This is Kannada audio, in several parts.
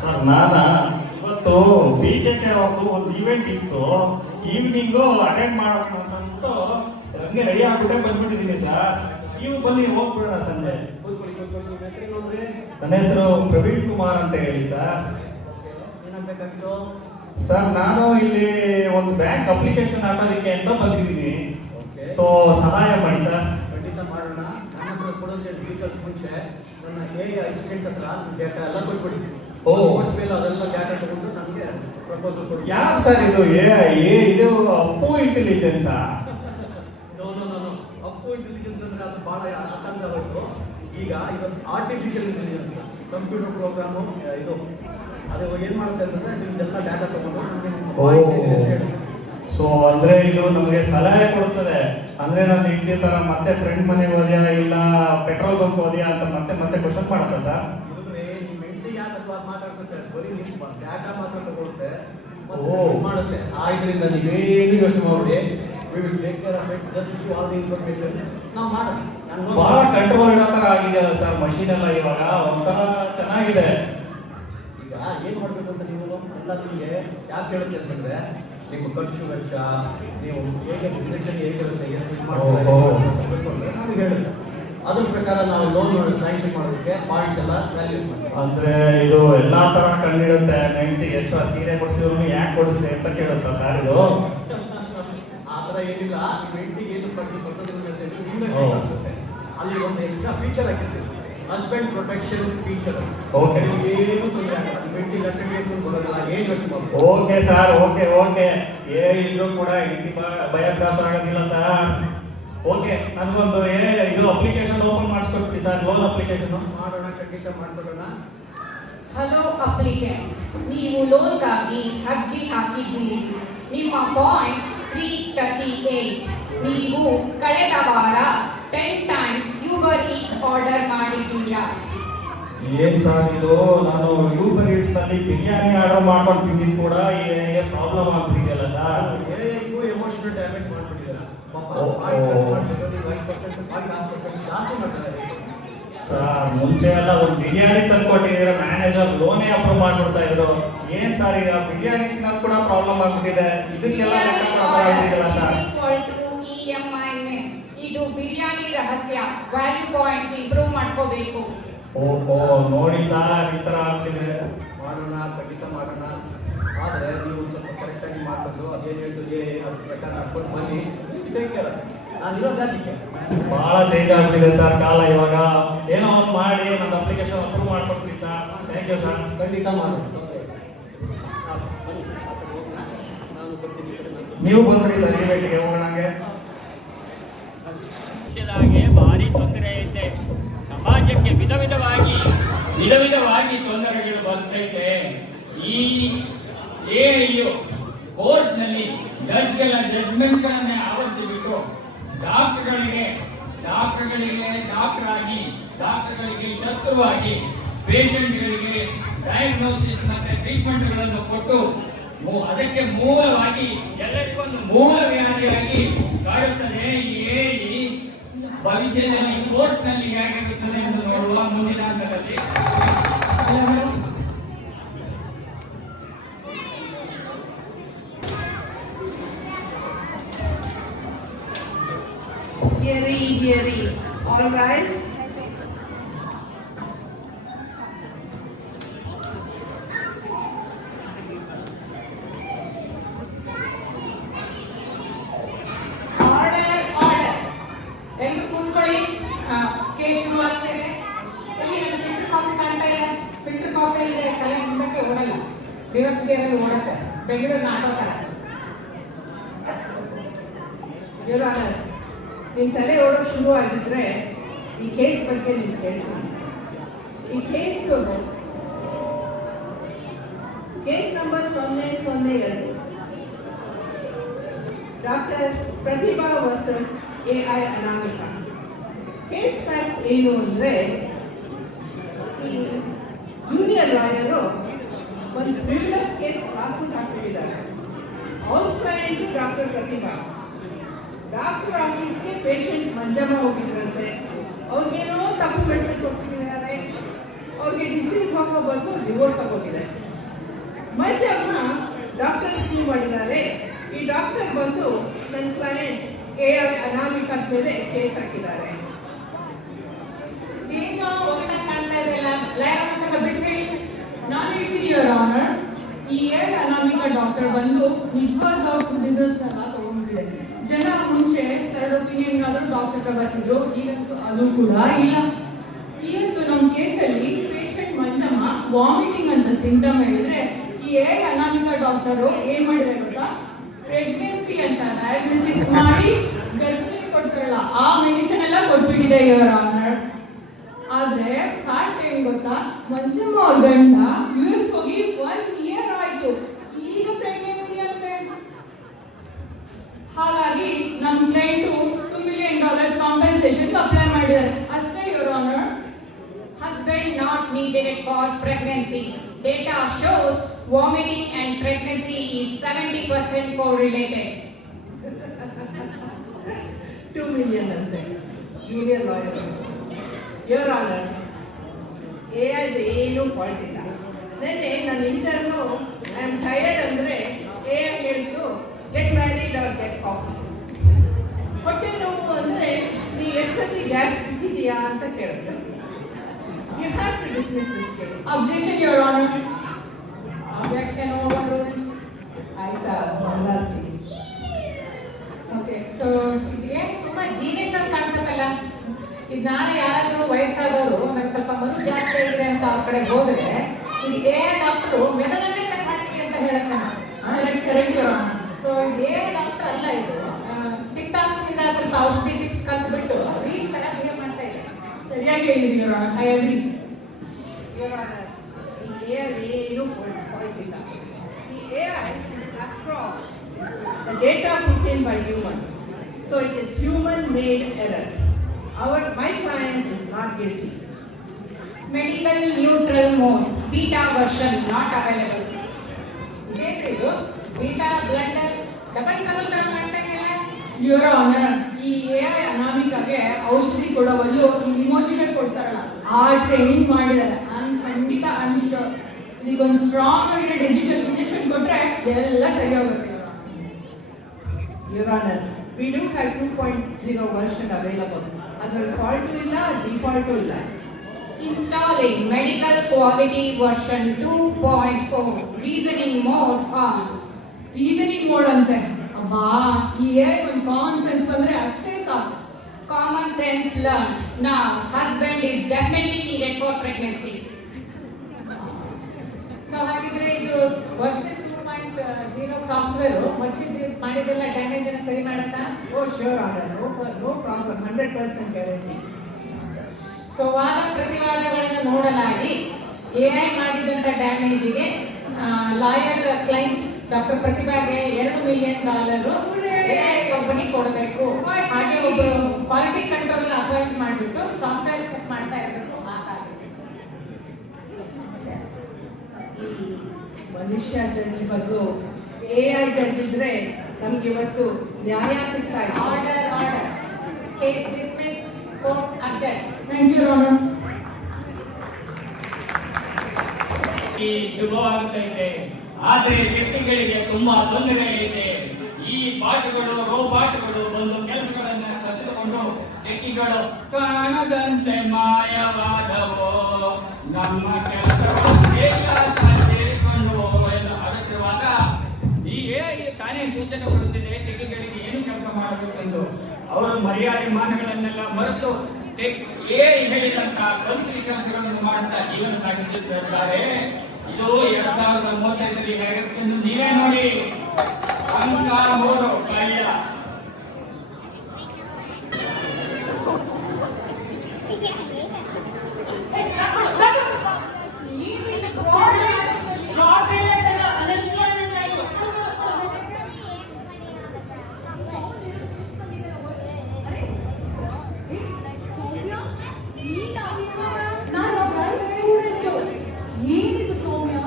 ಸರ್ ಇವತ್ತು BKK ಅವ್ರದ್ದು ಒಂದು ಈವೆಂಟ್ ಇತ್ತು. ಈವ್ನಿಂಗು ಅಟೆಂಡ್ ಮಾಡೋಣ ಅಂತ ಅಂದ್ಬಿಟ್ಟು ಹಂಗೆ ರೆಡಿ ಆಗ್ಬಿಟ್ಟೆ ಬಂದ್ಬಿಟ್ಟಿದ್ದೀನಿ ಸರ್. ನೀವು ಬನ್ನಿ ಹೋಗ್ಬಿಡೋಣ ಸಂಜೆ. ನನ್ನ ಹೆಸರು ಪ್ರವೀಣ್ ಕುಮಾರ್ ಅಂತ ಹೇಳಿ ಸರ್. ಸರ್ ನಾನು ಇಲ್ಲಿ ಒಂದು ಬ್ಯಾಂಕ್ ಅಪ್ಲಿಕೇಶನ್ ಹಾಕೋದಕ್ಕೆ ಅಂತ ಬಂದಿದ್ದೀನಿ. ಸೊ ಸಹಾಯ ಮಾಡಿ ಸರ್. ಖಂಡಿತ ಮಾಡೋಣ. ನನ್ನ ಹತ್ರ ಕೊಡೋದು ಡೀಟೇಲ್ಸ್ ಮುಂಚೆ ನನ್ನ ಅಸಿಸ್ಟೆಂಟ್ ಹತ್ರ ಡೇಟಾ ಎಲ್ಲ ಕೊಟ್ಬಿಡಿ. ಕೊಟ್ಮೇಲೆ ಅದೆಲ್ಲ ಡೇಟಾ ತಗೊಂಡು ನಮಗೆ ಪ್ರಪೋಸಲ್ ಕೊಡಿ. ಯಾರು ಸರ್ ಇದು ಇದು ಅಪ್ಪು ಇಂಟೆಲಿಜೆನ್ಸಾ? ನೋ ಅಪ್ಪು ಇಂಟೆಲಿಜೆನ್ಸ್ ಅಂದ್ರೆ ಅದು ಬಹಳ ಆತಂಕವಾಯಿತು. ಈಗ ಇದು ಆರ್ಟಿಫಿಷಿಯಲ್ ಇಂಟೆಲಿಜೆನ್ಸ್ ಕಂಪ್ಯೂಟರ್ ಪ್ರೋಗ್ರಾಮು. ಇದು ಅದು ಏನು ಮಾಡುತ್ತೆ ಅಂತಂದ್ರೆ ನಿಮ್ದೆಲ್ಲ ಡೇಟಾ ತಗೊಂಡು ಸೊ ಅಂದ್ರೆ ಇದು ನಮಗೆ ಸಲಹೆ ಕೊಡುತ್ತದೆ. ಅಂದ್ರೆ ನಾನು ಹೆಂಡತಿ ತರ ಮತ್ತೆ ಫ್ರೆಂಡ್ ಮನೆಗೆ ಹೋದ್ಯಾ ಇಲ್ಲ ಪೆಟ್ರೋಲ್ ಬಂಕ್ ಹೋದ್ಯಾ ಅಂತ ಮತ್ತೆ ಮತ್ತೆ ಕ್ವಶನ್ ಮಾಡುತ್ತಾ ಸರ್? ನಿಮ್ಮ ಹೆಂಡತಿ ಯಾಕೆ ಮಾತಾಡ್ಸುತ್ತೆ, ಬರೀ ನಿಮ್ಮ ಡೇಟಾ ಮಾತ್ರ ತಗೊಳುತ್ತೆ ಮಾಡುತ್ತೆ. ಇದರಿಂದ ನೀವೇನು ಯೋಚನೆ ಮಾಡಿ we will take care of it, just give all the information. ನಾವು ಮಾಡೋಣ. ಬಹಳ ಕಂಟ್ರೋಲ್ ಇಡೋ ಥರ ಆಗಿದೆಯಲ್ಲ ಸರ್ ಮಷೀನ್ ಎಲ್ಲ ಇವಾಗ ಒಂಥರ ಚೆನ್ನಾಗಿದೆ. ಈಗ ಏನು ಮಾಡಬೇಕು ಅಂತ ನೀವು ಎಲ್ಲ ನಿಮಗೆ ಯಾಕೆ ಹೇಳುತ್ತೆ ಅಂತಂದ್ರೆ ನಿಮ್ಮ ಖರ್ಚು ವೆಚ್ಚ ನೀವು ಹೇಗೆ ಡಿರೆಕ್ಷನ್ ಹೇಗಿರುತ್ತೆ ನಮಗೆ ಹೇಳುತ್ತೆ. ಅದ್ರ ಪ್ರಕಾರ ನಾವು ಲೋನ್ ಸ್ಯಾಂಕ್ಷನ್ ಮಾಡೋದಕ್ಕೆ ಪಾಯಿಂಟ್ಸ್ ಎಲ್ಲ ವ್ಯಾಲ್ಯೂ ಮಾಡ್ತೀವಿ. ಅಂದ್ರೆ ಇದು ಎಲ್ಲಾ ತರ ಕಂಡಿಡುತ್ತೆ. ಹೆಂಡತಿಗೆ ಹೆಚ್ಚು ಸೀರೆ ಕೊಡಿಸಿದ್ರು ಯಾಕೆ ಕೊಡಿಸ್ತೆ ಅಂತ ಕೇಳುತ್ತಾ ಸರ್ ಇದು? ಆ ಥರ ಏನಿಲ್ಲ. ನಿಮ್ಮ ಹೆಂಡತಿಗೆ ಏನು ಪರ್ಸನಲ್ ಮೆಸೇಜ್ ಕಳಿಸುತ್ತೆ. ಅಲ್ಲಿ ಒಂದು ಎಕ್ಸ್ಟ್ರಾ ಫೀಚರ್ ಹಾಕಿರ್ತೀವಿ, ಹಸ್ಬೆಂಡ್ ಪ್ರೊಟೆಕ್ಷನ್ ಫೀಚರ್. ಓಕೆ, ಏನು ತೊಂದರೆ ಆಗಲ್ಲ. ನಿಮ್ಮ ಹೆಂಡತಿ ಗಂಟೆ ಬರೋದಿಲ್ಲ, ಏನು ಯೋಚನೆ ಮಾಡ್ಬೋದು. ಓಕೆ ಸರ್, ಓಕೆ ಇದ್ರೂ ಕೂಡ ಹೆಂಡತಿ ಭಯಪಡೋದು ಆಗೋದಿಲ್ಲ ಸರ್. ಓಕೆ, ನನಗೊಂದು ಇದು ಅಪ್ಲಿಕೇಶನ್ ಓಪನ್ ಮಾಡಿಸ್ಕೊಟ್ಬಿಡಿ ಸರ್, ಲೋನ್ ಅಪ್ಲಿಕೇಶನ್ ಮಾಡೋಣ. ಖಂಡಿತ ಮಾಡ್ಕೊಳ್ಳೋಣ. ಹಲೋ ಅಪ್ಲಿಕೆಂಟ್, ನೀವು ಲೋನ್ಗಾಗಿ ಅರ್ಜಿ ಹಾಕಿದ್ದೀರಿ. ನಿಮ್ಮ ಪಾಯಿಂಟ್ಸ್ 338. ನೀವು ಕಳೆದ ವಾರ 10 times ಯೂಬರ್ ಈಟ್ಸ್ ಆರ್ಡರ್ ಮಾಡಿದ್ದೀರಾ. ಏನ್ ಸರ್ ಇದು? ನಾನು ಯೂಬರ್ ಈಟ್ಸ್ ನಲ್ಲಿ ಬಿರಿಯಾನಿ ಆರ್ಡರ್ ಮಾಡ್ಕೊಂಡು ತಿಂದಿದ್ದು ಕೂಡ ಪ್ರಾಬ್ಲಮ್ ಆಗ್ಬಿಟ್ಟಿದೆಯಲ್ಲ ಸರ್. ಹೇಗೂ ಎಮೋಷನಲ್ ಡ್ಯಾಮೇಜ್ ಮಾಡ್ಬಿಟ್ಟಿದ್ದೀರಾ. ಸರ್ ಮುಂಚೆ ಎಲ್ಲ ಒಂದು ಬಿರಿಯಾನಿ ತಂದ್ಕೊಟ್ಟಿದ್ರೆ ಮ್ಯಾನೇಜರ್ ಲೋನೇ ಅಪ್ರೂವ್ ಮಾಡ್ಬಿಡ್ತಾ ಇದ್ರು. ಏನ್ ಸರ್ ಈಗ ಬಿರಿಯಾನಿ ತಿನ್ನೋದು ಕೂಡ ಪ್ರಾಬ್ಲಮ್ ಆಗ್ಬಿಟ್ಟಿದೆ. ಇದಕ್ಕೆಲ್ಲ ಆಗ್ಬಿಟ್ಟಿದೆಯಲ್ಲ ಸರ್. EMI miss. ಇದು ಬಿರಿಯಾನಿ ರಹಸ್ಯ. ವ್ಯಾಲ್ಯೂ ಪಾಯಿಂಟ್ಸ್ ಇಂಪ್ರೂವ್ ಮಾಡ್ಕೋಬೇಕು. ನೋಡಿ ಸರ್, ಈ ತರ ಆಗ್ತಿದೆ. ಮಾಡೋಣ, ಖಂಡಿತ ಮಾಡೋಣ. ಆದರೆ ನೀವು ಸ್ವಲ್ಪ ಕರೆಕ್ಟಾಗಿ ಮಾಡ್ಕೊಂಡು ಅದೇನು ಹೇಳ್ತದೆ ಅದ್ರ ಪ್ರಕಾರ ಹಾಕೊಂಡು ಬನ್ನಿ. ನಾನು ಇರೋದಕ್ಕೆ ಬಹಳ ಚೇಂಜ್ ಆಗ್ಬಿಟ್ಟಿದೆ ಸರ್ ಕಾಲ ಇವಾಗ. ಏನೋ ಒಂದು ಮಾಡಿ ನನ್ನ ಅಪ್ಲಿಕೇಶನ್ ಅಪ್ರೂವ್ ಮಾಡ್ಕೊಡ್ತೀವಿ ಸರ್. Thank you sir. ಖಂಡಿತ ಮಾಡೋಣ. ನೀವು ಬಂದ್ಬಿಡಿ ಸರ್, ಇವೆಂಟ್ಗೆ ಹೋಗೋಣಂಗೆ. ಭಾರಿ ತೊಂದರೆ ಐತೆ. ಸಮಾಜಕ್ಕೆ ವಿಧ ವಿಧವಾಗಿ ತೊಂದರೆಗಳು ಬರ್ತೈತೆ. ಈ ಕೋರ್ಟ್ನಲ್ಲಿ ಜಡ್ಜ್ಗಳ ಜಡ್ಜ್ಮೆಂಟ್ಗಳನ್ನೇ ಆವರಿಸಿಬಿಟ್ಟು ಡಾಕ್ಟರ್ಗಳಿಗೆ ಡಾಕ್ಟರ್ಗಳಿಗೆ ಶತ್ರುವಾಗಿ ಪೇಷಂಟ್ಗಳಿಗೆ ಡಯಾಗ್ನೋಸಿಸ್ ಮತ್ತೆ ಟ್ರೀಟ್ಮೆಂಟ್ಗಳನ್ನು ಕೊಟ್ಟು ಅದಕ್ಕೆ ಮೂಲವಾಗಿ ಎಲ್ಲರಿಗೊಂದು ಮೂಲ ವ್ಯಾಧಿಯಾಗಿ ಕಾಡುತ್ತದೆ. ಈ ಭವಿಷ್ಯದಲ್ಲಿ ಕೋರ್ಟ್ನಲ್ಲಿ ಹೇಗಿರುತ್ತದೆ ಎಂದು ನೋಡುವ ಮುಂದಿನ ಹಂತದಲ್ಲಿ. Hearing. All rise. ಆರ್ಡರ್. ಎಲ್ಲರೂ ಕೂತ್ಕೊಳ್ಳಿ. ಕೇಸ್ ಶುರು ಆಗ್ತೇನೆ. ಇಲ್ಲಿ ನನ್ನ ಫಿಲ್ಟರ್ ಕಾಫಿ ಕಾಣ್ತಾ ಇಲ್ಲ. ಫಿಲ್ಟರ್ ಕಾಫಿ ಇಲ್ಲದೆ ತಲೆ ಮುಂದಕ್ಕೆ ಓಡಲ್ಲ. ರಿವರ್ಸ್ ಗೇರಲ್ಲಿ ಓಡುತ್ತೆ. ಬೆಂಗಳೂರಿನ ಆಟೋ ತರ. Your Honor, ನಿಮ್ಮ ತಲೆ ಓಡೋಕೆ ಶುರು ಆಗಿದ್ರೆ ಈ ಕೇಸ್ ಬಗ್ಗೆ ನಿಮ್ಗೆ ಹೇಳ್ತೀನಿ. ಈ case number 002 doctor Pratibha versus AI Anamika. Case facts ಏನು ಅಂದರೆ, ಈ ಜೂನಿಯರ್ ಲಾಯರು ಒಂದು ಫ್ರಿವಿಲಸ್ ಕೇಸ್ ಲಾಸೂಟ್ ಹಾಕಿಬಿಟ್ಟಿದ್ದಾರೆ. ಅವ್ರ ಕ್ಲೈಂಟು ಡಾಕ್ಟರ್ ಪ್ರತಿಭಾ. ಡಾಕ್ಟರ್ ಆಫೀಸ್ಗೆ ಪೇಷಂಟ್ ಮಂಜಮ್ಮ ಹೋಗಿದ್ರಂತೆ. ಅವ್ರಿಗೇನೋ ತಪ್ಪು ಮೆಡಿಸಿನ್ ಕೊಟ್ಟಿದ್ದಾರೆ. ಅವ್ರಿಗೆ ಡಿಸೀಸ್ ಹೋಗೋ ಬದಲು ಡಿವೋರ್ಸ್ ಆಗೋಗಿದೆ. ಹೇಳ್ತಾರೆ, ಈ ಡಾಕ್ಟರ್ ಬಂದು ನನ್ನ ಕ್ಲೈಂಟ್ ಅನಾಮಿಕದ ಮೇಲೆ ಕೇಸ್ ಹಾಕಿದ್ದಾರೆ. ಏನೋ ಒಗಟ ಕಾಣ್ತಾ ಇದೆಯಲ್ಲ, ಲೈನ್ ಸ್ವಲ್ಪ ಬಿಡಿಸಿ. ನಾನು ಹೇಳ್ತೀನಿ ಯುವರ್ ಆನರ್, ಈ ಅನಾಮಿಕಾ ಡಾಕ್ಟರ್ ಬಂದು ನಿಜವಾದ ಬಿಸ್ನೆಸ್ ತರ ತಗೊಂಡ್ಬಿಟ್ಟಿದೆ. ಜನ ಮುಂಚೆ ಥರ್ಡ್ ಒಪಿನಿಯನ್ ಆದ್ರೂ ಡಾಕ್ಟರ್ ಹತ್ರ ಬರ್ತಿದ್ರು, ಈಗಂತೂ ಅದು ಕೂಡ ಇಲ್ಲ. ಇವತ್ತು ನಮ್ಮ ಕೇಸಲ್ಲಿ ಪೇಷಂಟ್ ಮಂಜಮ್ಮ ವಾಮಿಟಿಂಗ್ ಅಂತ ಸಿಂಟಮ್ ಹೇಳಿದ್ರೆ ಈ ಅನಾಮಿಕಾ ಡಾಕ್ಟರು ಏನ್ ಮಾಡಿದೆ ಗೊತ್ತಾ, ಪ್ರೆಗ್ನೆನ್ಸಿ ಅಂತ ಡಯಾಗ್ನೋಸಿಸ್ ಮಾಡಿ ಗರ್ಭಿಣಿ ಕೊಡ್ತಾರಲ್ಲ ಆ ಮೆಡಿಸಿನ್ ಎಲ್ಲ ಕೊಟ್ಬಿಟ್ಟಿದೆ ಯುವರ್ ಆನರ್. ಆದ್ರೆ ಫ್ಯಾಕ್ಟ್ ಏನ್ ಗೊತ್ತಾ, ಮಂಜಮ್ಮ ಅವ್ರ ಗಂಡ US ಹೋಗಿ 1 year ಆಯ್ತು, ಈಗ ಪ್ರೆಗ್ನೆನ್ಸಿ ಅಂತೆ. ಹಾಗಾಗಿ ನಮ್ಮ ಕ್ಲೈಂಟು $2 million ಕಾಂಪೆನ್ಸೇಷನ್ ಅಪ್ಲೈ ಮಾಡಿದ್ದಾರೆ ಅಷ್ಟೇ your honour. Husband not needed for pregnancy. Data shows vomiting and pregnancy is 70% correlated. 2 million ಅಂತೆ junior lawyer. Your honour, AI ಏನೂ ಫಾಲ್ಟ್ ಇಲ್ಲ. ನೆನ್ನೆ ನನ್ನ ಇಂಟರ್ನು ಐ ಆಮ್ ಟಯರ್ಡ್ ಅಂದರೆ AI ಹೇಳ್ತು get married or get coffee. ಹೊಟ್ಟೆ ನೋವು ಅಂದರೆ ನೀ ಎಷ್ಟೊತ್ತಿ ಗ್ಯಾಸ್ ಬಿಟ್ಟಿದೆಯಾ ಅಂತ ಕೇಳುತ್ತೆ. You have to dismiss this case. Objection your honour. Objection over. ಆಯ್ತಾ ಮಂಗಳಾರತಿ? ಓಕೆ, ಸೊ ಇದೇನು ತುಂಬ ಜೀನಿಯಸ್ ಅಂತ ಕಾಣಿಸುತ್ತಲ್ಲ. ಇದು ನಾಳೆ ಯಾರಾದರೂ ವಯಸ್ಸಾದವರು ನನಗೆ ಸ್ವಲ್ಪ ಮನು ಜಾಸ್ತಿ ಆಗಿದೆ ಅಂತ ಅವ್ರ ಕಡೆ ಹೋದ್ರೆ ಇದು ಡಾಕ್ಟರು ಮೆದುಳನ್ನೇ ತೆಗೆದು ಹಾಕಿ ಅಂತ ಹೇಳುತ್ತೆ. Correct your honour. ಸೊ ಇದು ಡಾಕ್ಟರ್ ಅಲ್ಲ, ಇದು ಟಿಕ್ಟಾಕ್ಸ್ನಿಂದ ಸ್ವಲ್ಪ ಔಷಧಿ ಟಿಪ್ಸ್ ಕಲ್ತ್ಬಿಟ್ಟು ರೀಲ್ಸ್ ಥರ ಬಿಹೇವ್ ಮಾಡ್ತಾ ಇದೆ. ಸರಿಯಾಗಿ ಹೇಳಿದ್ರಿ your honour, I agree. Your Honor, the AI ಏನು ಫಾಲ್ಟ್ ಇಲ್ಲ. The AI after all, the data put in by humans, so it is human-made error. My client is not guilty. Medical neutral mode. Beta version not available. ಇದೇನ್ರಿ ಇದು ಬೀಟಾ ಬ್ಲಂಡರ್ ಡಬಲ್ ಕಬಲ್ ಥರ ಮಾಡ್ತಾ ಇದೆಯಲ್ಲ. ಯುವರ್ ಆನರ್, ಈ AI ಅನಾಮಿಕಾಗೆ ಔಷಧಿ ಕೊಡೋವಲ್ಲು ಈ ಇಮೋಜಿನೇ ಕೊಡ್ತಾರಲ್ಲ ಆ ಟ್ರೈನಿಂಗ್ ಮಾಡಿದ್ದಾರೆ. ನಾನು ಖಂಡಿತ ಅನ್ಶೋರ್ ಇದಕ್ಕೊಂದು ಸ್ಟ್ರಾಂಗ್ ಆಗಿರೋ ಡಿಜಿಟಲ್ ಇಂಜೆಕ್ಷನ್ ಕೊಟ್ರೆ ಎಲ್ಲ ಸರಿ ಹೋಗುತ್ತೆ. Your Honor, we do have 2.0 version available. ಅದರಲ್ಲಿ ಫಾಲ್ಟು ಇಲ್ಲ, ಡಿಫಾಲ್ಟು ಇಲ್ಲ. Installing medical quality version 2.0. Reasoning mode on. Reasoning mode ಅಂತೆ. ಅಬ್ಬಾ, ಈ AI ಒಂದು ಕಾಮನ್ ಸೆನ್ಸ್ ಬಂದ್ರೆ ಅಷ್ಟೇ ಸಾಕು. Common sense learned. Now, husband is definitely needed for pregnancy. So ಹಾಗಿದ್ರೆ ಇದು ವರ್ಷನ್ 2.0 ಸಾಫ್ಟ್ವೇರು ಮೊದಲು ಮಾಡಿದೆಲ್ಲ ಡ್ಯಾಮೇಜ್ ಅನ್ನು ಸರಿ ಮಾಡುತ್ತಾ? Oh, sure, Honor. No problem. 100% guarantee. So ವಾದ ಪ್ರತಿವಾದಗಳನ್ನು ನೋಡಲಾಗಿ AI ಮಾಡಿದಂಥ ಡ್ಯಾಮೇಜಿಗೆ ಲಾಯರ್ ಕ್ಲೈಂಟ್ ಡಾಕ್ಟರ್ ಪ್ರತಿಭಾಗೆ $2 million AI ಕಂಪನಿ ಕೊಡಬೇಕು. ಹಾಗೆ ಒಬ್ಬರು ಕ್ವಾಲಿಟಿ ಕಂಟ್ರೋಲ್ ಅಪಾಯಿಂಟ್ ಮಾಡಿಬಿಟ್ಟು ಸಾಫ್ಟ್ವೇರ್ ಚೆಕ್ ಮಾಡ್ತಾ ಇರಬೇಕು. ಮನುಷ್ಯ ಜಡ್ಜ್ ಬದಲು AI ಜಡ್ಜ್ ಇದ್ರೆ ನಮ್ಗೆ ಇವತ್ತು ನ್ಯಾಯ ಸಿಗ್ತಾ ಇತ್ತು. Order case dismissed, court adjourn. Thank you your honour. ಈ ಶುಭವಾಗುತ್ತೈತೆ, ಆದ್ರೆ ವ್ಯಕ್ತಿಗಳಿಗೆ ತುಂಬಾ ತೊಂದರೆ ಐತೆ. ಈ ಬಾಟುಗಳು ರೋಬಾಟ್ಗಳು ಬಂದು ಕೆಲಸಗಳನ್ನ ಕಸಿದುಕೊಂಡು ವ್ಯಕ್ತಿಗಳು ಕಾಣದಂತೆ ಮಾಯವಾದವೋ, ನಮ್ಮ ಕೆಲಸಗಳು ಸೇರಿಕೊಂಡು ಎಲ್ಲ ಅಗತ್ಯವಾಗ ಈ ತಾನೇ ಸೂಚನೆ ಕೊಡುತ್ತಿದೆ ಟೆಕ್ಕಿಗಳಿಗೆ ಏನು ಕೆಲಸ ಮಾಡಬೇಕೆಂದು. ಅವರು ಮರ್ಯಾದೆ ಮಾನಗಳನ್ನೆಲ್ಲ ಮರೆತು ಹೇಳಿದಂತ ಕಲ್ತಿರಿ ಕೆಲಸಗಳನ್ನು ಮಾಡುತ್ತಾ ಜೀವನ ಸಾಗಿಸುತ್ತಿದ್ದಾರೆ. ಇದು 2035 ಹೇಗಿರುತ್ತೆಂದು ನೀವೇ ನೋಡಿ. ಅಂಕ 3 ಕಳ್ಳ. ಏನಿದು ಸೌಮ್ಯ,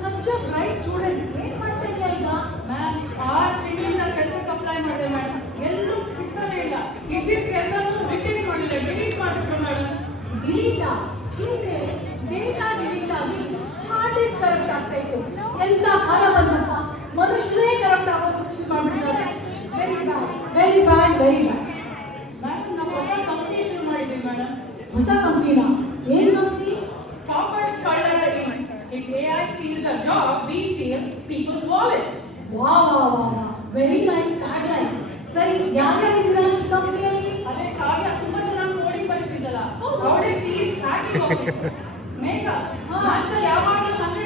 ಸಚ್ ಬ್ರೈಟ್ ಸ್ಟೂಡೆಂಟ್, ಏನ್ ಮಾಡ್ತಾ ಇದೆಯಾ ಈಗ? ಮ್ಯಾಮ್, 6 ತಿಂಗಳಿಂದ ಕೆಲಸಕ್ಕೆ ಅಪ್ಲೈ ಮಾಡಿದೆ ಮೇಡಮ್, ಎಲ್ಲೂ ಸಿಗ್ತಾನೆ ಇಲ್ಲ. ಇದ್ದಿದ್ದ ಕೆಲಸನೂ ರಿಟೈನ್ ಮಾಡಿಲ್ಲ, ಡಿಲೀಟ್ ಮಾಡಿಬಿಟ್ಟು ಮೇಡಮ್. ಡಿಲೀಟಾ? ಹಿಂದೆ ಡೇಟಾ ಡಿಲೀಟ್ ಆಗಿ ಹಾರ್ಡ್ ಡಿಸ್ಕ್ ಕರೆಕ್ಟ್ ಆಗ್ತಾ ಇತ್ತು. ಎಂತ ಕಾಲ ಬಂತಪ್ಪ. ಮನುಷ್ಯರೇ ಕರೆಕ್ಟ್ ಆಗೋದು ಫಿಕ್ಸ್ ಮಾಡ್ಬಿಡ್ತಾರೆ. Very bad, very bad, very bad. Madam ನಾವು ಹೊಸ ಕಂಪ್ನಿ ಶುರು ಮಾಡಿದ್ದೀವಿ ಮೇಡಮ್. ಹೊಸ ಕಂಪ್ನಿನಾ? ಏನ್ ಕಂಪ್ನಿ? ಟಾಪರ್ಸ್ ಕಳ್ಳರ if AI steals a job, we steal people's wallet. ವಾ ವಾ ವಾ ವಾ, ವೆರಿ ನೈಸ್ ಟ್ಯಾಗ್ಲೈನ್. ಸರಿ, ಯಾರ್ಯಾರಿದ್ದೀರಾ ಈ ಕಂಪ್ನಿಯಲ್ಲಿ? ಅದೇ ಕಾವ್ಯ ತುಂಬಾ ಚೆನ್ನಾಗಿ ಕೋಡಿಂಗ್ ಬರೀತಿದ್ದಲ್ಲ, ಹೌದು. ಅವಳೇ ಚೀಫ್ ಹ್ಯಾಕಿಂಗ್ ಆಫೀಸರ್. ಮೇಘ ಮ್ಯಾಥ್ಸಲ್ಲಿ ಯಾವಾಗಲೂ 100.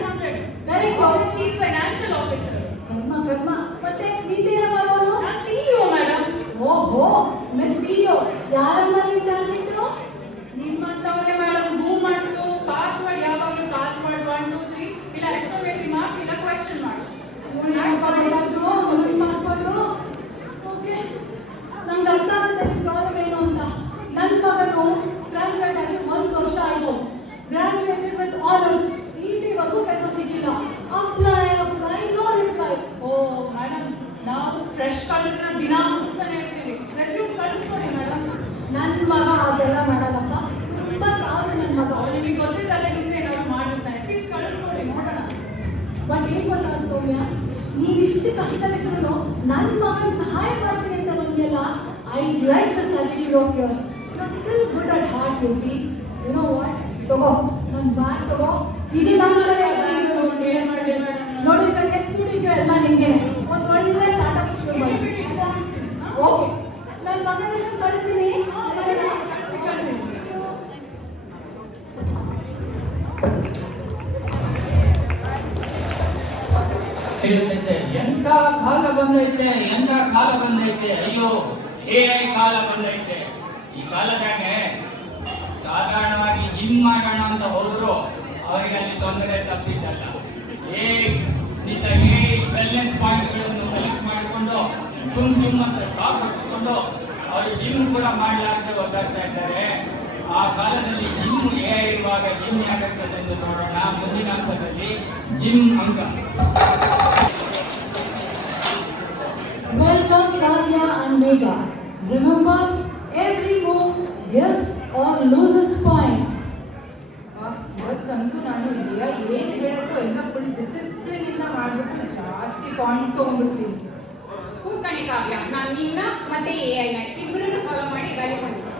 Correct. ಅವಳೇ ಚೀಫ್ ಫೈನಾನ್ಷಿಯಲ್ ಆಫೀಸರ್. ಕರ್ಮ ಕರ್ಮ. ಮತ್ತೆ ನಿಂದೇನಮ್ಮ ರೋಲು? ನಾನು CEO ಮೇಡಮ್. ಓಹೋ, ಮಿಸ್ CEO. ಯಾರಮ್ಮ ನಿಮ್ಮ ಟಾರ್ಗೆಟ್? ನಿಮ್ಮಂತವ್ರೆ ಮೇಡಮ್. ಬೂಮರ್ಸು ಪಾಸ್ವರ್ಡ್ ಯಾವಾಗಲೂ ಪಾಸ್ವರ್ಡ್ 1 2 3 ಇಲ್ಲ ಎಕ್ಸ್ಕ್ಲಮೇಟರಿ ಮಾರ್ಕ್ ಇಲ್ಲ ಕ್ವೆಶ್ಚನ್ ಮಾರ್ಕ್. ಪಾಸ್ಪೋರ್ಟು. ಓಕೆ, ನಮ್ಗೆ ಅರ್ಥ ಆಗುತ್ತೆ ನಿಮ್ಮ ಪ್ರಾಬ್ಲಮ್ ಏನು ಅಂತ. ನನ್ನ ಮಗನು ಗ್ರಾಜುಯೇಟ್ ಆಗಿ 1 ವರ್ಷ ಆಯಿತು. Graduated with honours. ಇಲ್ಲಿವರೆಗೂ ಕೆಲಸ ಸಿಕ್ಕಿಲ್ಲ. Apply, no reply. Oh madam, ನಾವು ಫ್ರೆಶ್ ಕಳ್ಳರನ್ನ ದಿನ ಹುಡುಕ್ತಾನೆ ಇರ್ತೀವಿ. ರೆಸ್ಯೂಮ್ ಕಳಿಸ್ಕೊಡಿ ಮೇಡಮ್. ನನ್ನ ಮಗ ಅದೆಲ್ಲ ಮಾಡಲ್ಲಪ್ಪ. ತುಂಬ ಸಾಕು ನನ್ನ ಮಗ. ನಿಮಗೆ ಗೊತ್ತಿದ್ದಲ್ಲ ಹಿಂದೆ ಏನಾದ್ರು ಮಾಡಿರ್ತಾನೆ. ಪ್ಲೀಸ್ ಕಳಿಸ್ಕೊಡಿ ನೋಡೋಣ. ಬಟ್ ಏನು ಗೊತ್ತಾ ಸೌಮ್ಯ, ನೀನಿಷ್ಟು ಕಷ್ಟದಲ್ಲಿದ್ರು ನನ್ನ ಮಗನ ಸಹಾಯ ಮಾಡ್ತೀನಿ ಅಂತ ಬಂದಿಲ್ಲ. I like this attitude of yours. You are still good at heart. You see, you know what, ತಗೋ ನನ್ನ ಬ್ಯಾಗ್ ತಗೋ. ಇದು ನನ್ನ ಕಡೆ ಬ್ಯಾಗ್ ತಗೊಂಡು ಏನು ಮಾಡಿ ಮೇಡಮ್. ನೋಡಿ, ನನಗೆ ಎಷ್ಟು ದುಡ್ಡಿದೆಯೋ ಎಲ್ಲ ನಿಂಗೇನೆ. ಒಂದು ಒಳ್ಳೆ ಸ್ಟಾರ್ಟಪ್ ಶುರು ಮಾಡಿ. ಓಕೆ, ನನ್ನ ಮಗನ ಹೆಸರು ಕಳಿಸ್ತೀನಿ. ಕಳಿಸಿ. ಹೇಳ್ತೈತೆ, ಎಂತ ಕಾಲ ಬಂದೈತೆ, ಎಂತ ಕಾಲ ಬಂದೈತೆ. ಅಯ್ಯೋ, AI ಕಾಲ ಬಂದೈತೆ. ಈ ಕಾಲದಾಗ ಸಾಧಾರಣವಾಗಿ ಜಿಮ್ ಮಾಡೋಣ ಅಂತ ಹೋದ್ರು ಅವರಿಗೆ ಅಲ್ಲಿ ತೊಂದರೆ ತಪ್ಪಿದ್ದಲ್ಲ. ನಿಂತ ವೆಲ್ನೆಸ್ ಪಾಯಿಂಟ್ಗಳನ್ನು ಕಲೆಕ್ಟ್ ಮಾಡಿಕೊಂಡು ಜುಮ್ ಅಂತ ಶಾಪ್ ಹೊಡಿಸ್ಕೊಂಡು ಅವರು ಜಿಮ್ ಕೂಡ ಮಾಡಲಾರ್ದೆ ಒದ್ದಾಡ್ತಾ ಇದ್ದಾರೆ. ಆ ಕಾಲದಲ್ಲಿ ಜಿಮ್ AI ಇರುವಾಗ ಜಿಮ್ ಯಾಕಾಗ್ತದೆ ಎಂದು ನೋಡೋಣ. ಮುಂದಿನ ಹಂತದಲ್ಲಿ ಜಿಮ್ ಅಂಕ. Welcome Kavya and Megha. Remember, every move gives or loses points. ಇವತ್ತಂತೂ ನಾನು ಏನು ಹೇಳತ್ತೋ ಎಲ್ಲ ಫುಲ್ ಡಿಸಿಪ್ಲಿನ್ ಇಂದ ಮಾಡ್ಬಿಟ್ಟು ಜಾಸ್ತಿ ಪಾಯಿಂಟ್ಸ್ ತೊಗೊಂಡ್ಬಿಡ್ತೀನಿ. ಹೂ ಕಣೆ ಕಾವ್ಯ, ನಾನು ನಿನ್ನ ಮತ್ತೆ AI ನ ಇಬ್ಬರನ್ನು ಫಾಲೋ ಮಾಡಿ ವ್ಯಾಲ್ಯೂ ಮಾಡಿಸ್ತೀನಿ.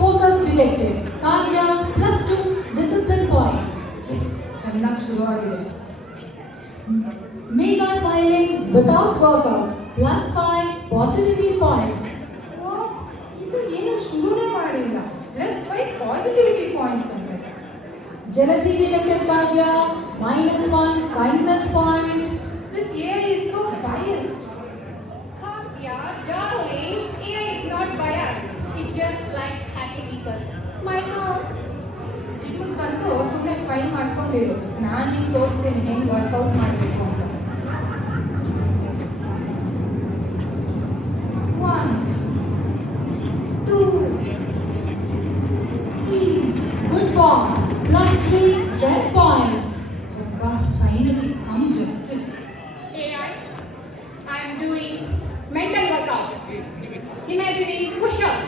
Focus detected. Kavya +2 discipline points. ಚೆನ್ನಾಗಿ ಶುರುವಾಗಿದೆ. Megha smiling without workout +5 positivity points. What, ಇದು ಏನು ಶುರುನೇ ಮಾಡಿಲ್ಲ. +5 ಪಾಸಿಟಿವಿಟಿ ಪಾಯಿಂಟ್ಸ್ ಅಂದರೆ. Jealousy detected. Kavya -1 kindness point. This AI is so biased. Kavya, darling, AI is not biased. It just likes happy people. Smile now. ಜಿಮ್ಮಿಗೆ ಬಂದು ಸುಮ್ಮನೆ ಸ್ಮೈಲ್ ಮಾಡ್ಕೊಂಡಿರು. ನಾನು ನಿಮ್ಗೆ ತೋರಿಸ್ತೀನಿ ಹೆಂಗೆ ವರ್ಕೌಟ್ ಮಾಡಬೇಕು ಅಂತ. 1 2 3. Good form. +3 strength points. Finally some justice. AI, I am doing mental workout. Imagining push-ups.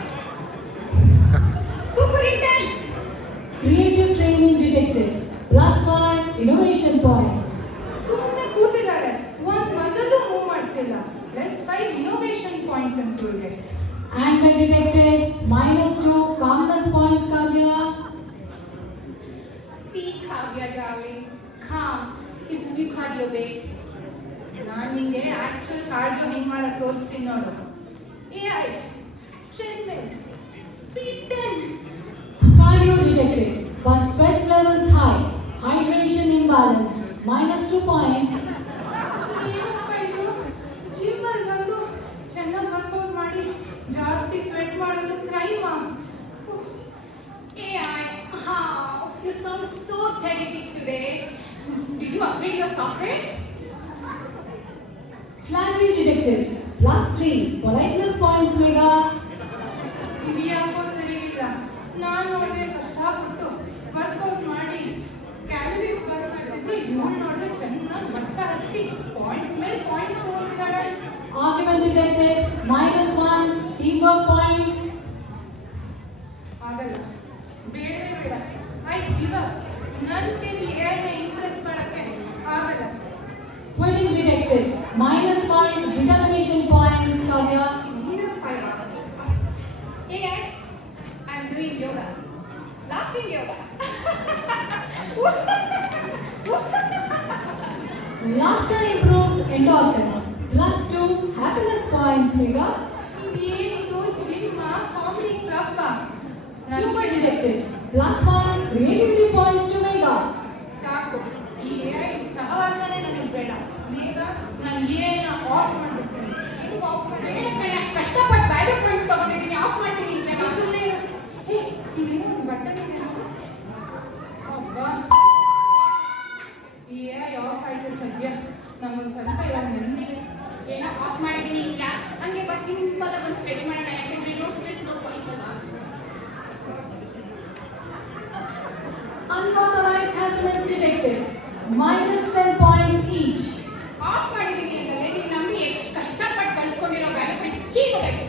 Super intense. Creative training detected. +5 innovation points. ಸುಮ್ಮನೆ ಕೂತಿದ್ದಾಳೆ, ಒಂದು ಮಸಲು ಮೂವ್ ಮಾಡ್ತಿಲ್ಲ. +5 ಇನೋವೇಷನ್ ಪಾಯಿಂಟ್ಸ್ ಅಂತ ಹೇಳಿದೆ. Anger detected. -2 calmness points. Kavya. See, Kavya, darling, calm is the new cardio, babe. ನಾನು ನಿಂಗೆ ಆಕ್ಚುಲ್ ಕಾರ್ಡಿಯೋ ಹೆಂಗೆ ಮಾಡೋದು ತೋರಿಸ್ತೀನಿ ನೋಡು. AI treadmill speed 10. Cardio detected, but sweat levels high. Hydration imbalance. -2 points. ಏನಪ್ಪ ಇದು, ಜಿಮ್ಮಲ್ಲಿ ಬಂದು ಚೆನ್ನಾಗಿ ವರ್ಕೌಟ್ ಮಾಡಿ ಜಾಸ್ತಿ ಸ್ವೆಟ್ ಮಾಡೋದು ಕ್ರೈಮಾ? AI, how you sound so terrific today. Did you upgrade your software? Flattery detected. +3 politeness points. Megha. ಇದು ಯಾಕೋ ಸರಿ ಇಲ್ಲ. ನಾನು ನೋಡಿದ್ರೆ ಕಷ್ಟಪಟ್ಟು ವರ್ಕೌಟ್ ಮಾಡಿ ಕ್ಯಾಲರೀಸ್ ಬರ್ನ್ ಮಾಡ್ತಿದ್ರು, ಇವಳು ನೋಡಿದ್ರೆ ಚೆನ್ನಾಗಿ ಮಸ್ತ ಹಚ್ಚಿ ಪಾಯಿಂಟ್ಸ್ ಮೇಲೆ ಪಾಯಿಂಟ್ಸ್ ತಗೊಂಡಿದ್ದಾಳೆ. Argument detected. -1 teamwork point. ಆಗಲ್ಲ, ಬೇಡವೇ ಬೇಡ. I give up. ನನ್ನ ಕೈಲಿ AI ನ ಇಂಪ್ರೆಸ್ ಮಾಡೋಕ್ಕೆ ಆಗಲ್ಲ. Quitting detected. Yoga. Laughter improves endorphins. +2 happiness points, Megha. ಇದೇನಿದು gym comedy club Humor detected. +1 creativity points to Megha. ಸಾಕು. ಈ AI ಸಹವಾಸನೇ ನನಗೆ ಬೇಡ. ಬೇಗ ನಾನು AI ಆಫ್ ಮಾಡ್ಬಿಡ್ತೇನೆ. ಹೆಂಗ್ ಆಫ್ ಮಾಡಿ? ಬೇಡ ಕಣೆ, ಅಷ್ಟು ಕಷ್ಟಪಟ್ಟು ವ್ಯಾಲ್ಯೂ ಪಾಯಿಂಟ್ಸ್ ತಗೊಂಡಿದ್ದೀನಿ, ಆಫ್ ಮಾಡ್ತೀನಿ ಅಂತ. ಸುಮ್ಮನೆ ಹೇ ಇದೇನೋ ಒಂದು ಬಟನ್ ಇದೆ ನೋಡು. ಅಬ್ಬಾ ಈ AI ಆಫ್ ಆಯ್ತು ಸದ್ಯ. ನಂಗೊಂದು ಸ್ವಲ್ಪ ಇವಾಗ ನೆಮ್ಮದಿದೆ. ಏನೋ ಆಫ್ ಮಾಡಿದ್ದೀನಿ ಇಲ್ಲ, ಹಂಗೆ ಬಸ್ ಸಿಂಪಲ್ ಆಗಿ ಒಂದು ಸ್ಟ್ರೆಚ್ ಮಾಡೋಣ, ಯಾಕಂದ್ರೆ ನೋ ಸ್ಟ್ರೆಸ್ ನೋ ಪಾಯಿಂಟ್ಸ್ ಅಲ್ಲ. Unauthorized happiness detected. -10 points each. Of ಮಾಡಿದ್ದೀನಿ ಅಂತಲೇ ನೀವು ನಂಬಿ ಎಷ್ಟು ಕಷ್ಟಪಟ್ಟು ಕಳ್ಸ್ಕೊಂಡಿರೋ ವ್ಯಾಲ್ಯೂ ಪಾಯಿಂಟ್ಸ್ ಹೀಗೆ ಹೋಗ್ಬೇಕು.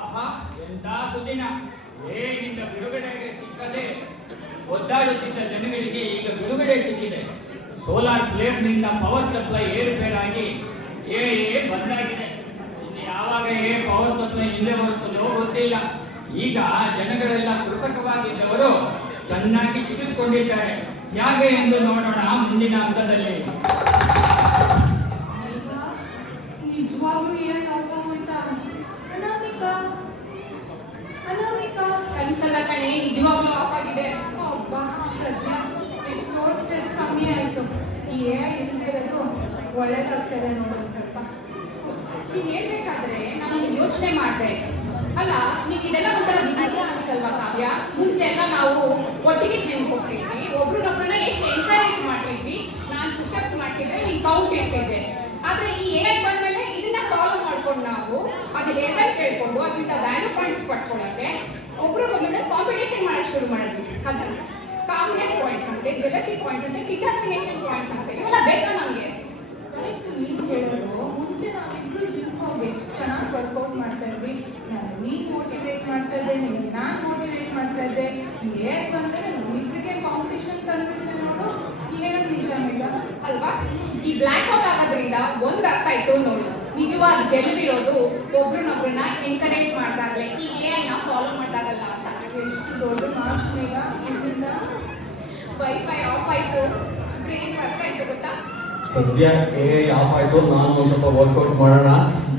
ಆಹಾ, ಎಂಥ ಸುದಿನ! ಏನಿಂದ ಬಿಡುಗಡೆಗೆ ಸಿಕ್ಕದೆ ಒದ್ದಾಡುತ್ತಿದ್ದ ಜನಗಳಿಗೆ ಈಗ ಬಿಡುಗಡೆ ಸಿಕ್ಕಿದೆ. ಸೋಲಾರ್ ಫ್ಲೇಮ್ನಿಂದ ಪವರ್ ಸಪ್ಲೈ ಏರುಪೇರಾಗಿ ಎ ಬಂದಾಗಿದೆ. ಇನ್ನು ಯಾವಾಗ ಪವರ್ ಸಪ್ಲೈ ಹಿಂದೆ ಬರುತ್ತದೋ ಗೊತ್ತಿಲ್ಲ. ಈಗ ಜನಗಳೆಲ್ಲ ಕೃತಕವಾಗಿದ್ದವರು ಚೆನ್ನಾಗಿ ಚಿಗಿದುಕೊಂಡಿದ್ದಾರೆ. ಹೇಗೆ ಎಂದು ನೋಡೋಣ ಮುಂದಿನ ಹಂತದಲ್ಲಿ. ನಿಜವಾಗ್ಲೂ AI ಆಫ್ ಆಗೋಯ್ತಾ? ಅನಾಮಿಕಾ ಕನ್ಸಲ್ಲ ಕಣೆ, ನಿಜವಾಗ್ಲೂ ಆಫ್ ಆಗಿದೆ. ಅಬ್ಬಾ ಸದ್ಯ ಎಷ್ಟೋ ಸ್ಟ್ರೆಸ್ ಕಮ್ಮಿ ಆಯ್ತು. ಈ AI ಇಲ್ಲದೆ ಇರೋದು ಒಳ್ಳೇದಾಗ್ತದೆ ನೋಡೋದು ಸ್ವಲ್ಪ. ನೀನ್ ಹೇಳ್ಬೇಕಾದ್ರೆ ನಾನೊಂದು ಯೋಚನೆ ಮಾಡಿದೆ. ಅಲ್ಲ, ನೀವು ಇದೆಲ್ಲ ಒಂಥರ ವಿಚಿತ್ರ ಅನ್ಸಲ್ವಾ ಕಾವ್ಯ? ಮುಂಚೆ ಎಲ್ಲ ನಾವು ಒಟ್ಟಿಗೆ ಜಿಮ್ ಹೋಗ್ತಿದ್ವಿ, ಒಬ್ರನ್ನೊಬ್ರನ್ನ ಎಷ್ಟು ಎನ್ಕರೇಜ್ ಮಾಡ್ತಿದ್ವಿ. ನಾನು ಪುಷಪ್ಸ್ ಮಾಡ್ತಿದ್ರೆ ನೀನು ಕೌಂಟ್ ಇರ್ತಿದ್ದೆ. ಆದ್ರೆ ಈ AI ಬಂದ್ಮೇಲೆ ಇದನ್ನ ಫಾಲೋ ಮಾಡ್ಕೊಂಡು ನಾವು ಅದು ಹೇಳ್ದಂಗೆ ಕೇಳ್ಕೊಂಡು ಅದರಿಂದ ವ್ಯಾಲ್ಯೂ ಪಾಯಿಂಟ್ಸ್ ಪಡ್ಕೊಳ್ಳೋಕ್ಕೆ ಒಬ್ರಿಗೊಬ್ಬರನ್ನ ಕಾಂಪಿಟೇಷನ್ ಮಾಡಕ್ಕೆ ಶುರು ಮಾಡಿದ್ವಿ. ಅದನ್ನ ಕಾಮ್ನೆಸ್ ಪಾಯಿಂಟ್ಸ್ ಅಂತೆ, ಜೆಲಸಿ ಪಾಯಿಂಟ್ಸ್ ಅಂತೆ, ಡಿಟರ್ಮಿನೇಷನ್ ಪಾಯಿಂಟ್ಸ್ ಅಂತೆ. ಇವೆಲ್ಲ ಬೇಕಾ ನಮಗೆ? ಕರೆಕ್ಟ್ ನೀನು ಹೇಳೋದು. ಮುಂಚೆ ನಾವಿಬ್ರು ಜಿಮ್ ಹೋಗಿ ಎಷ್ಟು ಚೆನ್ನಾಗಿ ವರ್ಕೌಟ್ ಮಾಡ್ತಾ ಇದ್ವಿ. ನೀನು ಮೋಟಿವೇಟ್ ಮಾಡ್ತಾ ಇದ್ದೆ, ನಿನಗೆ ನಾನು ಮೋಟಿವೇಟ್ ಮಾಡ್ತಾ ಇದ್ದೆ. ಈ AI ಬಂದ್ಮೇಲೆ ನಮ್ಮಿಬ್ಬರಿಗೆ ಕಾಂಪಿಟೇಷನ್ ತಂದ್ಬಿಟ್ಟಿದೆ ನೋಡು. ಹೇಳೋದು ನಿಜ ಈಗ ಅಲ್ವಾ? ಈ ಬ್ಲ್ಯಾಕ್ ಔಟ್ ಆಗೋದ್ರಿಂದ ಒಂದು ಅರ್ಥ ಆಯ್ತು ನೋಡು, ನಿಜವಾದ ಗೆಲುವಿರೋದು ಒಬ್ರನ್ನೊಬ್ರನ್ನ ಎನ್ಕರೇಜ್ ಮಾಡಿದಾಗಲೇ, ಈ AI ಫಾಲೋ ಮಾಡಿದಾಗಲ್ಲ ಅಂತ. ಎಷ್ಟು ದೊಡ್ಡ ಮಾರ್ಕ್ಸ್ ಬೇಗ ಇದರಿಂದ ವೈಫೈ ಆಫ್ ಆಯ್ತು, ಬ್ರೇನ್ ವರ್ಕ್ ಆಯ್ತು ಗೊತ್ತಾ? ಸದ್ಯ AI ಆಫ್ ಆಯ್ತು. ನಾನು ಸ್ವಲ್ಪ ವರ್ಕೌಟ್ ಮಾಡೋಣ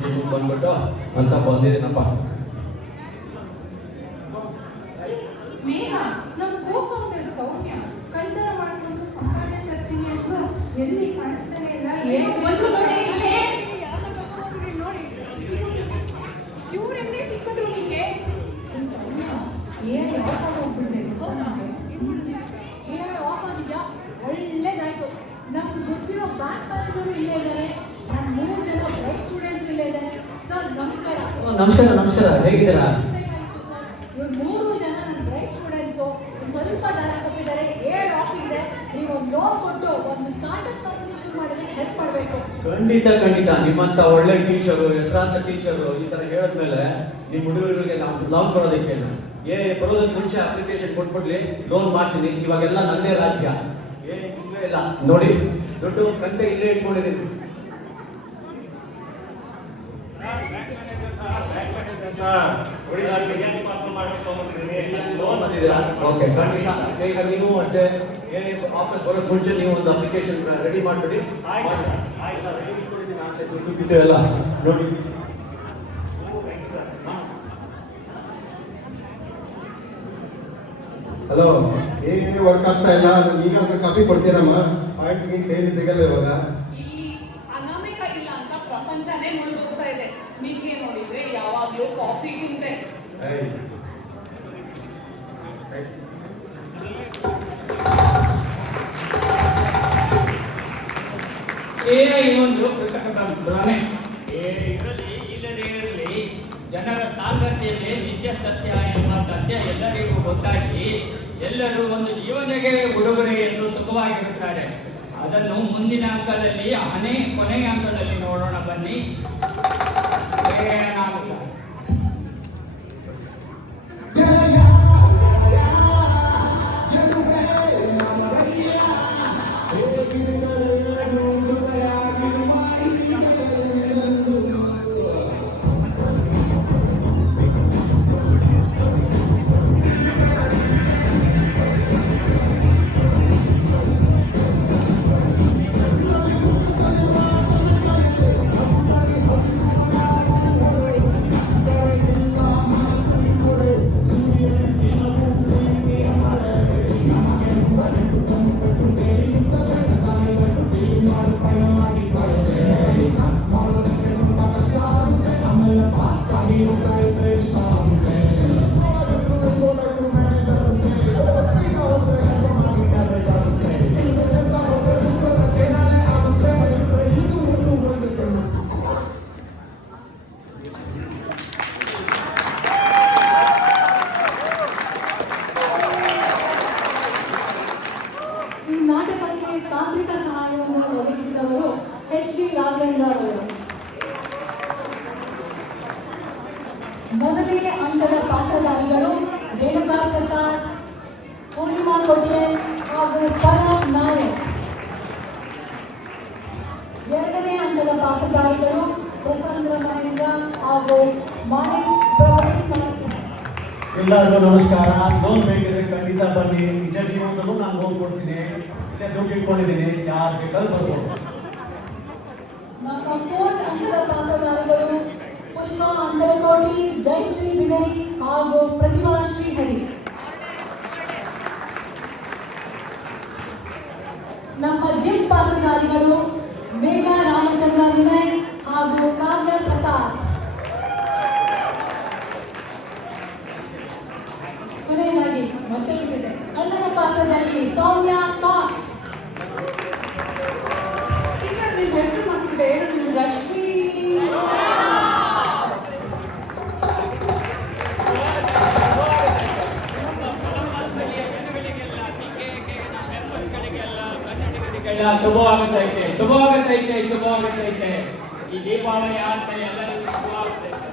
ಜಿಮ್ ಬಂದ್ಬಿಟ್ಟು ಅಂತ ಬಂದಿದ್ದೀನಪ್ಪ. ಮೇಘ, ನಮ್ಮ ಕೋ-ಫೌಂಡರ್ ಸೌಮ್ಯ ಕಳ್ತನ ಮಾಡ್ಕೊಂಡು ಸಂಪಾದನೆ ತರ್ತೀನಿ ಎಂದು ಎಲ್ಲಿ ಕಾಣಿಸ್ತಾನೆ ಇಲ್ಲ. ಒಂದು ನೋಡಿ ಇಲ್ಲೇ ಇವರೆಲ್ಲೇ ಸಿಕ್ಕಿದ್ರು ನಿಮಗೆ. ಸೌಮ್ಯ AI ಆಫ್ ಆಗೋಗ್ಬಿಟ್ಟಿದೆ ಗೊತ್ತಾ ನಮಗೆ? AI ಆಫ್ ಆಗಿದ್ಯಾ? ಒಳ್ಳೇದಾಯ್ತು. ನಮ್ಗೆ ಗೊತ್ತಿರೋ ಬ್ಯಾಂಕ್ ಮ್ಯಾನೇಜರು ಇಲ್ಲೇ ಇದ್ದಾರೆ. ನಮ್ಮ 3 ಜನ ಬ್ರೈಟ್ ಸ್ಟೂಡೆಂಟ್ಸ್ ಇಲ್ಲೇ ಇದ್ದಾರೆ. ಸರ್ ನಮಸ್ಕಾರ. ನಮಸ್ಕಾರ, ಹೇಗಿದ್ದೀರಾ? ಬೇಕಾಗಿತ್ತು ಸರ್. ಇವ್ರು 3 ಜನ ನನ್ನ ಬ್ರೈಟ್ ಸ್ಟೂಡೆಂಟ್ಸು. ಒಂದು ಸ್ವಲ್ಪ ದಾರ ತಪ್ಪಿದ್ದಾರೆ. AI ಆಫ್ ಇದೆ. ನೀವು ಒಂದು ಲೋನ್ ಕೊಟ್ಟು ಒಂದು ಸ್ಟಾರ್ಟಪ್ ಕಂಪನಿ ಶುರು ಮಾಡೋದಕ್ಕೆ ಹೆಲ್ಪ್ ಮಾಡಬೇಕು. ಖಂಡಿತ ನಿಮ್ಮಂತ ಒಳ್ಳೆ ಟೀಚರು, ಹೆಸರಾಂತ ಟೀಚರು ಈ ತರ ಹೇಳಿದ್ಮೇಲೆ ನಿಮ್ಮ ಹುಡುಗರುಗಳಿಗೆ ನಾವು ಲೋನ್ ಕೊಡೋದಕ್ಕೆ ಬರೋದಕ್ಕೆ ಮುಂಚೆ ಅಪ್ಲಿಕೇಶನ್ ಕೊಟ್ಬಿಡ್ಲಿ, ಲೋನ್ ಮಾಡ್ತೀನಿ. ಇವಾಗೆಲ್ಲ ನಂದೇ ರಾಜ್ಯ, ಇಲ್ಲ ನೋಡಿ, ದೊಡ್ಡ ಕಂತೆ ಇಲ್ಲೇ ಇಟ್ಕೊಂಡಿದ್ದೀನಿ. ಸರ್ ನೋಡಿ ಸರ್, ಬಿರಿಯಾನಿ ಪಾರ್ಸಲ್ ಮಾಡಕ್ಕೆ ತಗೊಂಡಿದ್ದೀನಿ, ಲೋನ್ ಬಂದಿದ್ದೀರಾ? ಓಕೆ, ಖಂಡಿತ. ಈಗ ನೀವು ಅಷ್ಟೇ ವಾಪಸ್ ಬರೋಕ್ಕೆ ಮುಂಚೆ ನೀವು ಒಂದು ಅಪ್ಲಿಕೇಶನ್ ರೆಡಿ ಮಾಡಿಬಿಡಿ. ದುಡ್ಡು ಎಲ್ಲ ನೋಡಿ. ಹಲೋ, ಹೇಗೆ ವರ್ಕ್ ಆಗ್ತಾ ಇಲ್ಲ? ನನಗೆ ಈಗ ಕಾಫಿ ಕೊಡ್ತೀರಮ್ಮ? ಪಾಯಿಂಟ್ಸ್ ಸೇರಿ ಸಿಗಲ್ಲ ಇವಾಗ. ಇಲ್ಲಿ ಅನಾಮಿಕ ಇಲ್ಲ ಅಂತ ಪ್ರಪಂಚನೇ ಮುಳುಗೋಗ್ತಾ ಇದೆ. ನಿಮ್ಗೆ ನೋಡಿದ್ರೆ ಯಾವಾಗ್ಲೂ ಕಾಫಿ ಚಿಂತೆ. AI ಒಂದು ಕೃತಕ ಭ್ರಮೆ. ಇರಲಿ ಇಲ್ಲದೇ ಇರಲಿ, ಜನರ ಸಾಂಗತ್ಯದಲ್ಲಿ ನಿತ್ಯ ಸತ್ಯ ಎಂಬ ಸತ್ಯ ಎಲ್ಲರಿಗೂ ಗೊತ್ತಾಗಿ ಎಲ್ಲರೂ ಒಂದು ಜೀವನಕ್ಕೆ ಉಡುಗೊರೆ ಎಂದು ಸುಖವಾಗಿರುತ್ತಾರೆ. ಅದನ್ನು ಮುಂದಿನ ಹಂತದಲ್ಲಿ ಕೊನೆಯ ಹಂತದಲ್ಲಿ ನೋಡೋಣ ಬನ್ನಿ. ಮೊದಲನೇ ಅಂಕದ ಪಾತ್ರಧಾರಿಗಳು ರೇಣುಕಾ ಪ್ರಸಾದ್, ಪೂರ್ಣಿಮಾ ಕೊಟ್ಟಿಯನ್ ಹಾಗೂ ಪರಮ್ ನಾಯಕ್. ಎರಡನೇ ಅಂಕದ ಪಾತ್ರಧಾರಿಗಳು ಪ್ರಸಂದ್ರ ಮಹೇಂದ್ರ ಹಾಗೂ ಮಾಣಿಕ್ ಪ್ರವೀಣ್ ಪಂಡಿತ್. ಎಲ್ಲರಿಗೂ ನಮಸ್ಕಾರ. ಲೋನ್ ಬೇಕಿದ್ರೆ ಖಂಡಿತ ಬನ್ನಿ. ನಿಜ ಜೀವನದಲ್ಲೂ ನಾನು ಲೋನ್ ಕೊಡ್ತೀನಿ. ಇಲ್ಲೇ ದುಡ್ಡು ಇಟ್ಕೊಂಡಿದ್ದೀನಿ, ಯಾರು ಬೇಕಾದ್ರೂ ಬರ್ಬೋದು. ನಮ್ಮ ಫೋರ್ತ್ ಅಂಕದ ಪಾತ್ರಧಾರಿಗಳು ಪುಷ್ಪಾ ಅಂಕಲಕೋಟಿ, ಜಯಶ್ರೀ ಬಿನರಿ ಹಾಗೂ ಪ್ರತಿಭಾ ಶ್ರೀಹರಿ. ನಮ್ಮ ಜಿಮ್ ಪಾತ್ರಧಾರಿಗಳು ಮೇಘಾ ರಾಮಚಂದ್ರ ವಿನಯ್ ಹಾಗೂ ಕಾವ್ಯ ಪ್ರತಾಪ್. ಕೊನೆಯದಾಗಿ ಮತ್ತೆ ಬಿಟ್ಟಿದೆ ಕಳ್ಳನ ಪಾತ್ರದಲ್ಲಿ ಸೌಮ್ಯ ಕಾಕ್ಸ್. ಟೀಚರ್ ನಿಮ್ಮ ಹೆಸರು ಮಕ್ಕಳಿದೆ ರಶ್ಮಿ. ಶುಭವಾಗುತ್ತೈತೆ. ಈ ದೀಪಾವಳಿ ಆದ್ಮೇಲೆ ಎಲ್ಲರಿಗೂ ಶುಭವಾಗುತ್ತೆ.